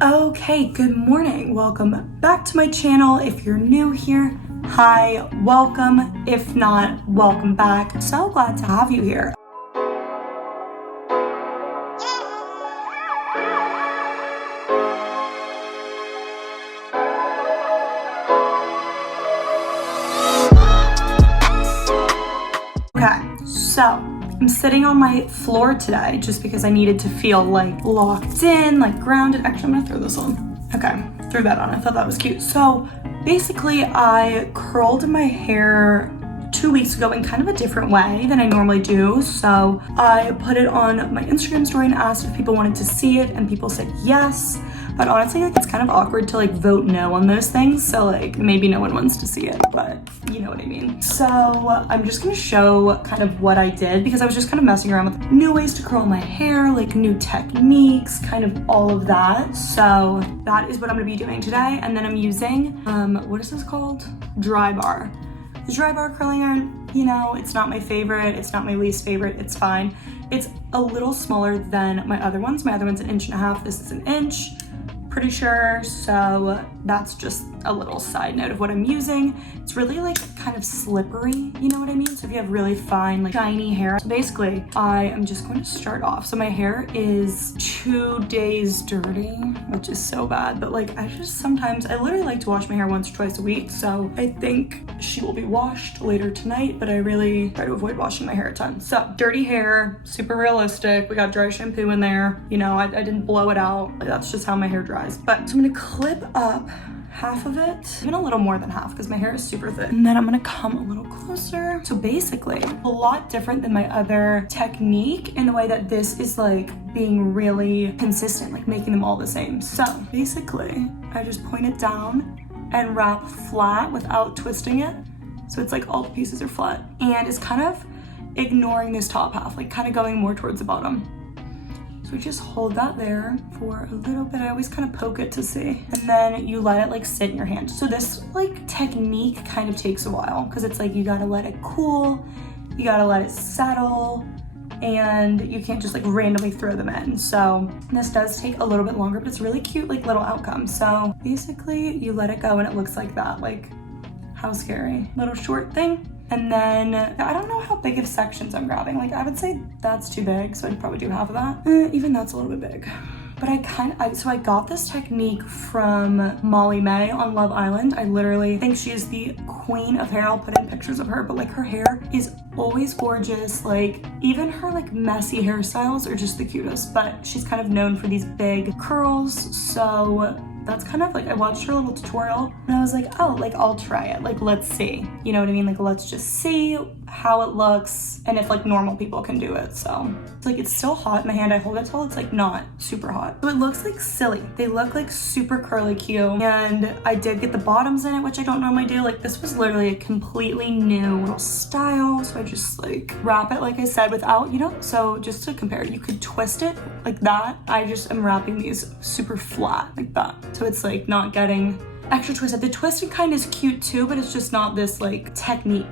Okay, good morning. Welcome back to my channel. If you're new here, hi, welcome. If not, welcome back. So glad to have you here. Okay, so I'm sitting on my floor today just because I needed to feel like locked in, like grounded. Actually, I'm gonna throw this on. Okay, threw that on. I thought that was cute. So basically I curled my hair 2 weeks ago in kind of a different way than I normally do. So I put it on my Instagram story and asked if people wanted to see it, and people said yes. But honestly, like, it's kind of awkward to like vote no on those things. So like maybe no one wants to see it, but you know what I mean. So I'm just gonna show kind of what I did because I was just kind of messing around with new ways to curl my hair, like new techniques, kind of all of that. So that is what I'm gonna be doing today. And then I'm using, what is this called? Dry bar. The dry bar curling iron, you know, it's not my favorite. It's not my least favorite. It's fine. It's a little smaller than my other ones. My other one's 1.5 inches. This is 1 inch. Pretty sure, so that's just a little side note of what I'm using. It's really like kind of slippery, you know what I mean? So if you have really fine, like shiny hair. So basically, I am just going to start off. So my hair is 2 days dirty, which is so bad, but like I literally like to wash my hair once or twice a week. So I think she will be washed later tonight, but I really try to avoid washing my hair a ton. So dirty hair, super realistic. We got dry shampoo in there. You know, I didn't blow it out. Like, that's just how my hair dries. But so I'm gonna clip up half of it, even a little more than half because my hair is super thin. And then I'm gonna come a little closer. So basically, a lot different than my other technique in the way that this is like being really consistent, like making them all the same. So basically, I just point it down and wrap flat without twisting it. So it's like all the pieces are flat. And it's kind of ignoring this top half, like kind of going more towards the bottom. So we just hold that there for a little bit. I always kind of poke it to see. And then you let it like sit in your hand. So this like technique kind of takes a while because it's like you gotta let it cool, you gotta let it settle, and you can't just like randomly throw them in. So this does take a little bit longer, but it's really cute, like little outcome. So basically you let it go and it looks like that. Like, how scary. Little short thing. And then I don't know how big of sections I'm grabbing. Like I would say that's too big, so I'd probably do half of that. Even that's a little bit big. But I got this technique from Molly May on Love Island. I literally think she's the queen of hair. I'll put in pictures of her, but like her hair is always gorgeous. Like even her like messy hairstyles are just the cutest, but she's kind of known for these big curls. So that's kind of like, I watched her little tutorial and I was like, oh, like I'll try it. Like, let's see, you know what I mean? Like, let's just see how it looks and if like normal people can do it. So it's like, it's still hot in my hand. I hold it till it's like not super hot. So it looks like silly. They look like super curly cute. And I did get the bottoms in it, which I don't normally do. Like this was literally a completely new little style. So I just like wrap it, like I said, without, you know, so just to compare, you could twist it like that. I just am wrapping these super flat like that. So it's like not getting extra twisted. The twisted kind is cute too, but it's just not this like technique.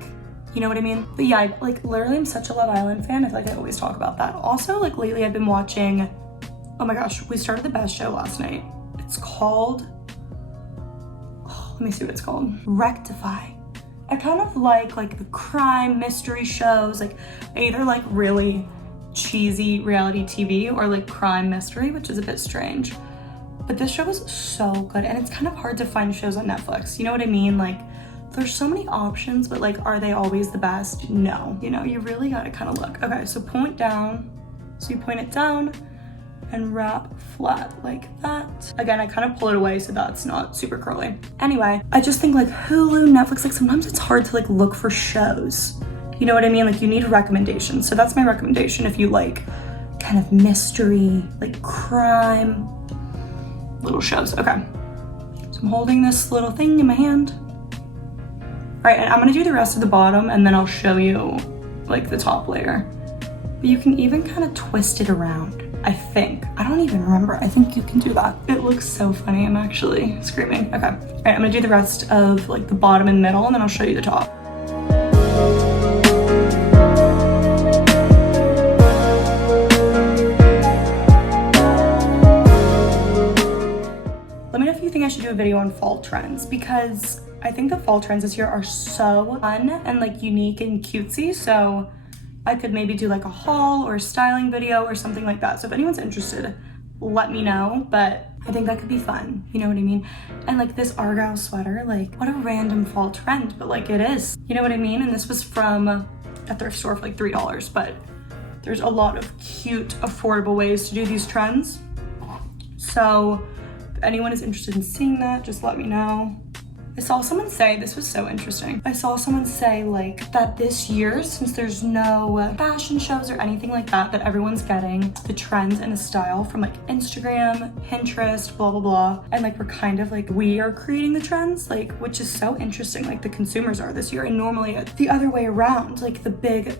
You know what I mean? But yeah, I like literally am such a Love Island fan. I feel like I always talk about that. Also, like lately I've been watching, oh my gosh, we started the best show last night. It's called, let me see what it's called. Rectify. I kind of like the crime mystery shows. Like I either like really cheesy reality TV or like crime mystery, which is a bit strange. But this show was so good, and it's kind of hard to find shows on Netflix. You know what I mean? Like, there's so many options, but like, are they always the best? No. You know, you really gotta kind of look. Okay, so point down. So you point it down and wrap flat like that. Again, I kind of pull it away so that's not super curly. Anyway, I just think like Hulu, Netflix, like sometimes it's hard to like look for shows. You know what I mean? Like you need recommendations. So that's my recommendation if you like kind of mystery, like crime, little shows. Okay, so I'm holding this little thing in my hand. All right, and I'm gonna do the rest of the bottom and then I'll show you like the top layer. But you can even kind of twist it around, I think. I don't even remember. I think you can do that. It looks so funny. I'm actually screaming. Okay, all right, I'm gonna do the rest of like the bottom and middle and then I'll show you the top. Let me know if you think I should do a video on fall trends, because I think the fall trends this year are so fun and like unique and cutesy. So I could maybe do like a haul or a styling video or something like that. So if anyone's interested, let me know, but I think that could be fun, you know what I mean? And like this Argyle sweater, like what a random fall trend, but like it is, you know what I mean? And this was from a thrift store for like $3, but there's a lot of cute, affordable ways to do these trends. So if anyone is interested in seeing that, just let me know. I saw someone say, this was so interesting. I saw someone say like that this year, since there's no fashion shows or anything like that, that everyone's getting the trends and the style from like Instagram, Pinterest, blah, blah, blah. And like, we're kind of like, we are creating the trends, like, which is so interesting. Like the consumers are this year, and normally it's the other way around. Like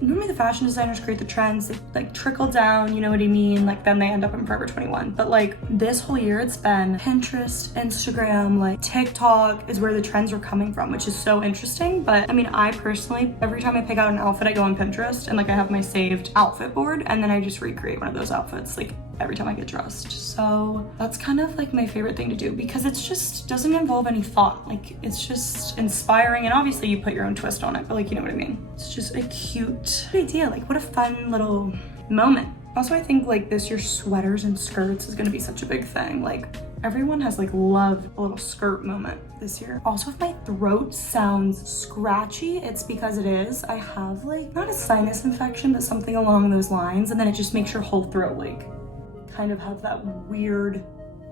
normally the fashion designers create the trends, they like trickle down, you know what I mean? Like then they end up in Forever 21. But like this whole year it's been Pinterest, Instagram, like TikTok is where the trends are coming from, which is so interesting. But I mean, I personally, every time I pick out an outfit, I go on Pinterest and like I have my saved outfit board, and then I just recreate one of those outfits like every time I get dressed. So that's kind of like my favorite thing to do, because it's just doesn't involve any thought. Like it's just inspiring, and obviously you put your own twist on it, but like, you know what I mean? It's just a cute idea. Like what a fun little moment. Also, I think like this year sweaters and skirts is gonna be such a big thing. Like everyone has like loved a little skirt moment this year. Also, if my throat sounds scratchy, it's because it is. I have like, not a sinus infection, but something along those lines. And then it just makes your whole throat like kind of have that weird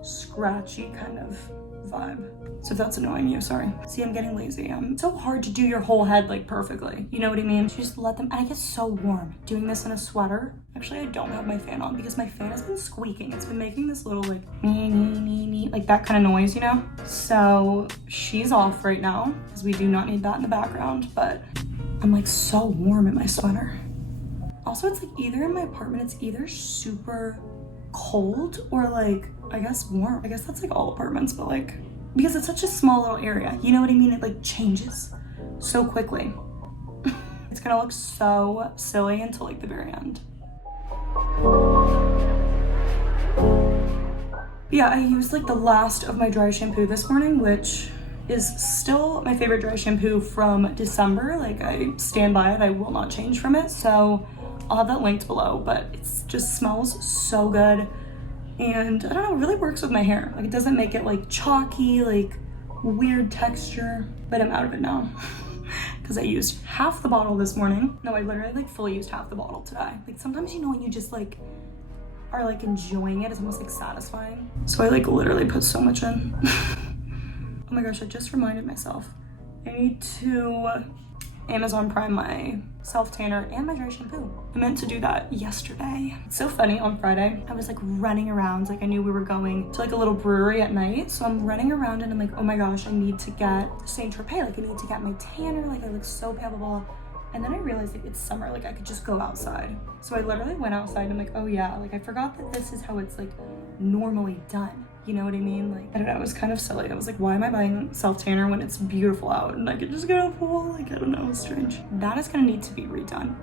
scratchy kind of vibe. So if that's annoying you, sorry. See, I'm getting lazy. It's so hard to do your whole head like perfectly. You know what I mean? Just let them, and I get so warm doing this in a sweater. Actually, I don't have my fan on because my fan has been squeaking. It's been making this little like like that kind of noise, you know? So she's off right now because we do not need that in the background, but I'm like so warm in my sweater. Also, it's like either in my apartment, it's either super cold or like, I guess warm. I guess that's like all apartments, but like, because it's such a small little area, you know what I mean? It like changes so quickly. It's gonna look so silly until like the very end. Yeah, I used like the last of my dry shampoo this morning, which is still my favorite dry shampoo from December. Like I stand by it, I will not change from it. So I'll have that linked below, but it just smells so good. And I don't know, it really works with my hair. Like it doesn't make it like chalky, like weird texture, but I'm out of it now because I used half the bottle this morning. No, I literally like fully used half the bottle today. Like sometimes, you know, when you just like are like enjoying it, it's almost like satisfying. So I like literally put so much in. Oh my gosh, I just reminded myself. I need to Amazon Prime my self tanner and my dry shampoo. I meant to do that yesterday. It's so funny, on Friday I was like running around, like I knew we were going to like a little brewery at night, so I'm running around and I'm like, oh my gosh, I need to get Saint Tropez, like I need to get my tanner, like I look so pale, blah, blah, blah. And then I realized like it's summer, like I could just go outside. So I literally went outside and I'm like, oh yeah, like I forgot that this is how it's like normally done. You know what I mean? Like, I don't know, it was kind of silly. I was like, why am I buying self-tanner when it's beautiful out and I could just go to the pool? Like, I don't know, it's strange. That is gonna need to be redone.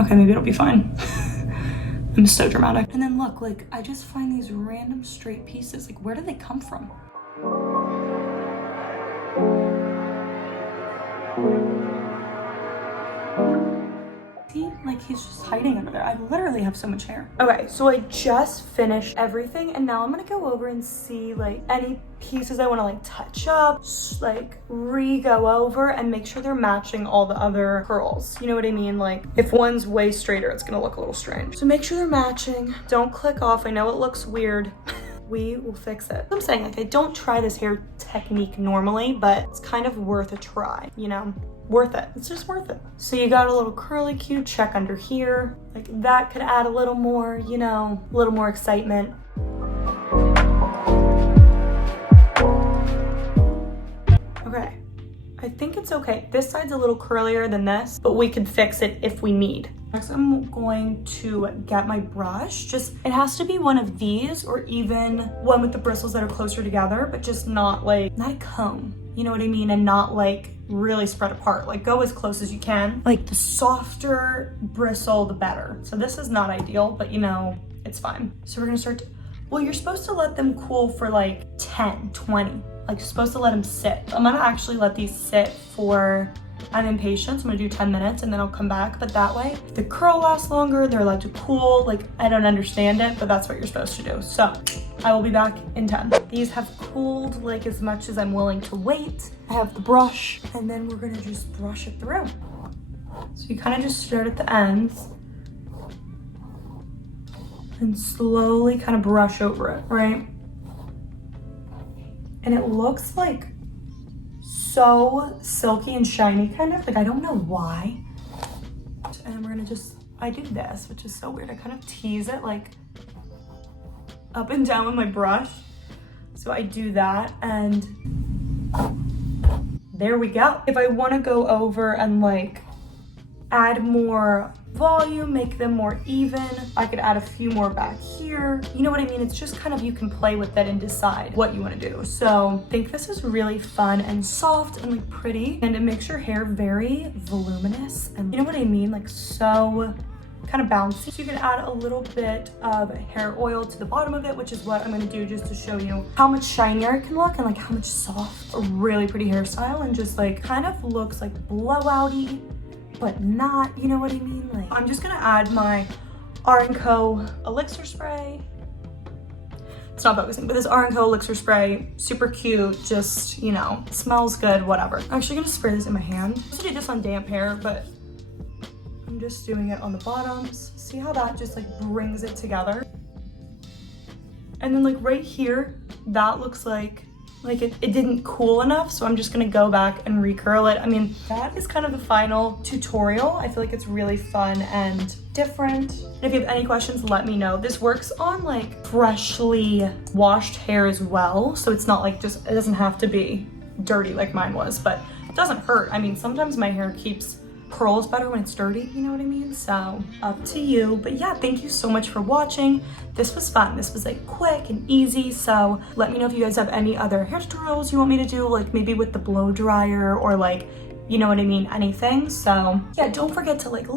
Okay, maybe it'll be fine. I'm so dramatic. And then look, like, I just find these random straight pieces. Like, where do they come from? Like he's just hiding under there. I literally have so much hair. Okay, so I just finished everything and now I'm gonna go over and see like any pieces I want to like touch up, like re-go over and make sure they're matching all the other curls. You know what I mean? Like if one's way straighter, it's gonna look a little strange. So make sure they're matching. Don't click off. I know it looks weird. We will fix it. I'm saying, like, I don't try this hair technique normally, but it's kind of worth a try, you know? Worth it. It's just worth it. So you got a little curly cue, check under here. Like that could add a little more, you know, a little more excitement. Okay, I think it's okay. This side's a little curlier than this, but we could fix it if we need. Next, I'm going to get my brush. It has to be one of these or even one with the bristles that are closer together, but just not a comb, you know what I mean? And not like really spread apart. Like go as close as you can. Like the softer bristle, the better. So this is not ideal, but you know, it's fine. So we're gonna start Well, you're supposed to let them cool for like 10, 20. Like, you're supposed to let them sit. I'm gonna actually let these sit for, I'm impatient, so I'm gonna do 10 minutes and then I'll come back. But that way, the curl lasts longer, they're allowed to cool. Like, I don't understand it, but that's what you're supposed to do. So, I will be back in 10. These have cooled like as much as I'm willing to wait. I have the brush, and then we're gonna just brush it through. So you kind of just start at the ends and slowly kind of brush over it, right? And it looks like so silky and shiny, kind of. Like, I don't know why. And we're gonna just, I do this, which is so weird. I kind of tease it like up and down with my brush. So I do that, and there we go. If I want to go over and like add more volume, make them more even, I could add a few more back here. You know what I mean? It's just kind of, you can play with it and decide what you want to do. So I think this is really fun and soft and like pretty, and it makes your hair very voluminous, and you know what I mean? Like, so kind of bouncy. So you can add a little bit of hair oil to the bottom of it, which is what I'm going to do just to show you how much shinier it can look and like how much soft. A really pretty hairstyle, and just like kind of looks like blowouty, but not, you know what I mean? Like, I'm just gonna add my R&Co elixir spray. It's not focusing, but this R&Co elixir spray, super cute, just, you know, smells good, whatever. I'm actually gonna spray this in my hand. I do this on damp hair, but I'm just doing it on the bottoms. See how that just like brings it together? And then like right here, that looks like it didn't cool enough, so I'm just gonna go back and recurl it. I mean, that is kind of the final tutorial. I feel like it's really fun and different. And if you have any questions, let me know. This works on like freshly washed hair as well, so it's not like just, it doesn't have to be dirty like mine was, but it doesn't hurt. I mean, sometimes my hair keeps curls better when it's dirty, you know what I mean? So up to you. But yeah, thank you so much for watching. This was fun. This was like quick and easy. So let me know if you guys have any other hair tutorials you want me to do, like maybe with the blow dryer or like, you know what I mean, anything. So yeah, don't forget to like,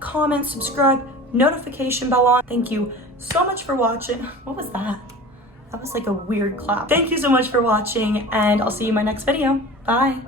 comment, subscribe, notification bell on. Thank you so much for watching. What was that? That was like a weird clap. Thank you so much for watching, and I'll see you in my next video. Bye.